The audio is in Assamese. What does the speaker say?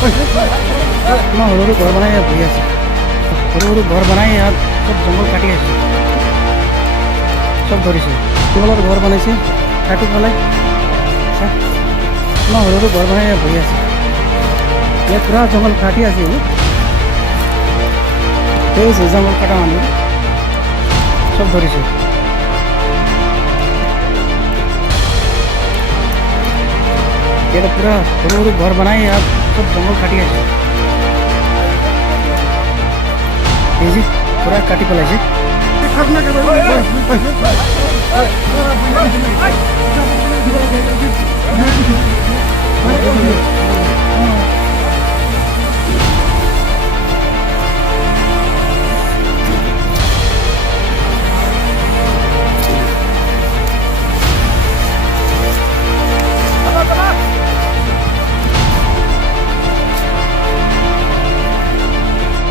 সৰু সৰু ঘৰ বনাই ইয়াত বহি আছে সৰু সৰু ঘৰ বনাই ইয়াত চব জংঘল কাটি আছে চব ধৰিছে তোমালোকৰ ঘৰ বনাইছে কাটি পেলাই সৰু সৰু ঘৰ বনাই ইয়াত বহি আছে ইয়াত পুৰা জংঘল কাটি আছে সেই জংঘল কটা মানুহ চব ধৰিছে এটা পুৰা সৰু সৰু ঘৰ বনাই ইয়াত চব জংঘল কাটি আছে এই যে পুৰা কাটি পেলাইছে